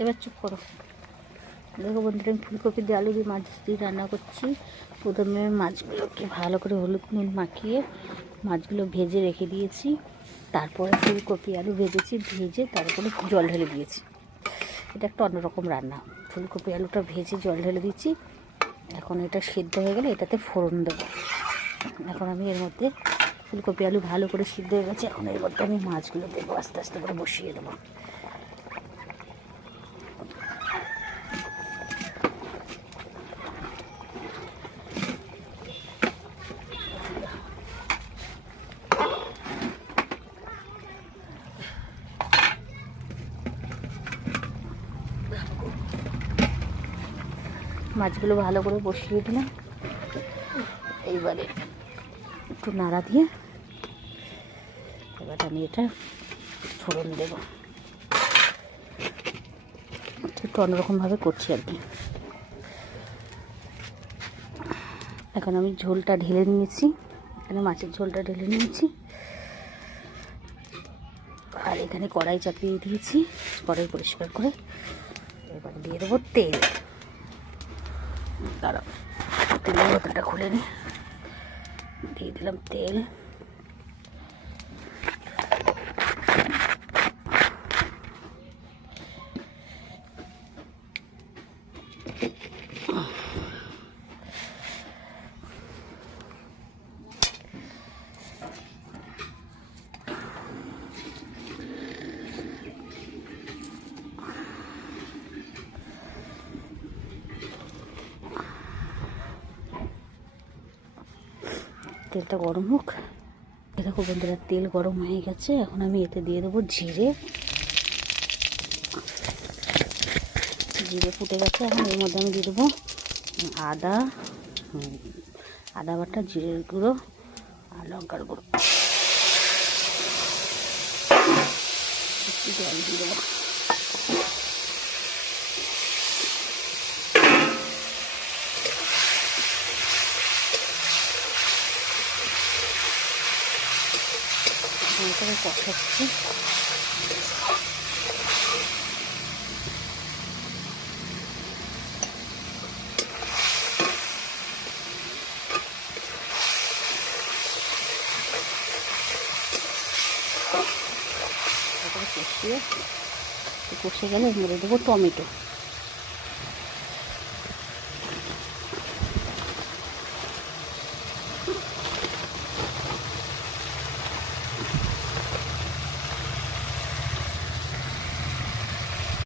এবার চুপ করো। দেখো বন্ধুরা, আমি ফুলকপি দিয়ে আলু দিয়ে মাছ দিয়ে রান্না করছি। প্রথমে মাছগুলোকে ভালো করে হলুদ নুন মাখিয়ে মাছগুলো ভেজে রেখে দিয়েছি। তারপরে ফুলকপি আলু ভেজেছি, ভেজে তারপরে জল ঢেলে দিয়েছি। এটা একটা অন্যরকম রান্না। ফুলকপি আলুটা ভেজে জল ঢেলে দিচ্ছি। এখন এটা সিদ্ধ হয়ে গেলে এটাতে ফোড়ন দেবো। এখন আমি এর মধ্যে ফুলকপি আলু ভালো করে সিদ্ধ হয়ে গেছে, এখন এর মধ্যে আমি মাছগুলো দেবো, আস্তে আস্তে করে বসিয়ে দেবো। মাছগুলো ভালো করে বসিয়ে দিলাম। এইবারে একটু নাড়া দিয়ে এবার আমি এটা ফোড়ন দেবো। একটু অন্যরকমভাবে করছি আর কি। এখন আমি ঝোলটা ঢেলে নিয়েছি, এখানে মাছের ঝোলটা ঢেলে নিয়েছি। আর এখানে কড়াই চাপিয়ে দিয়েছি, কড়াই পরিষ্কার করে। এবার দিয়ে দেবো তেল। দাঁড়াও, তেলের বোতলটা খুলে নিই। দিয়ে দিলাম তেল। তেলটা গরম হোক। দেখো বন্ধুরা, তেল গরম হয়ে গেছে। এখন আমি এতে দিয়ে দেবো জিরে। জিরে ফুটে গেছে, এখন এর মধ্যে আমি দিয়ে দেবো আদা বাটা, জিরের গুঁড়ো আর লঙ্কার গুঁড়ো। একটু জল দিয়ে দেবো। এটাকে কষাচ্ছি। কষিয়ে কষে গেলে এর মধ্যে দেবো টমেটো।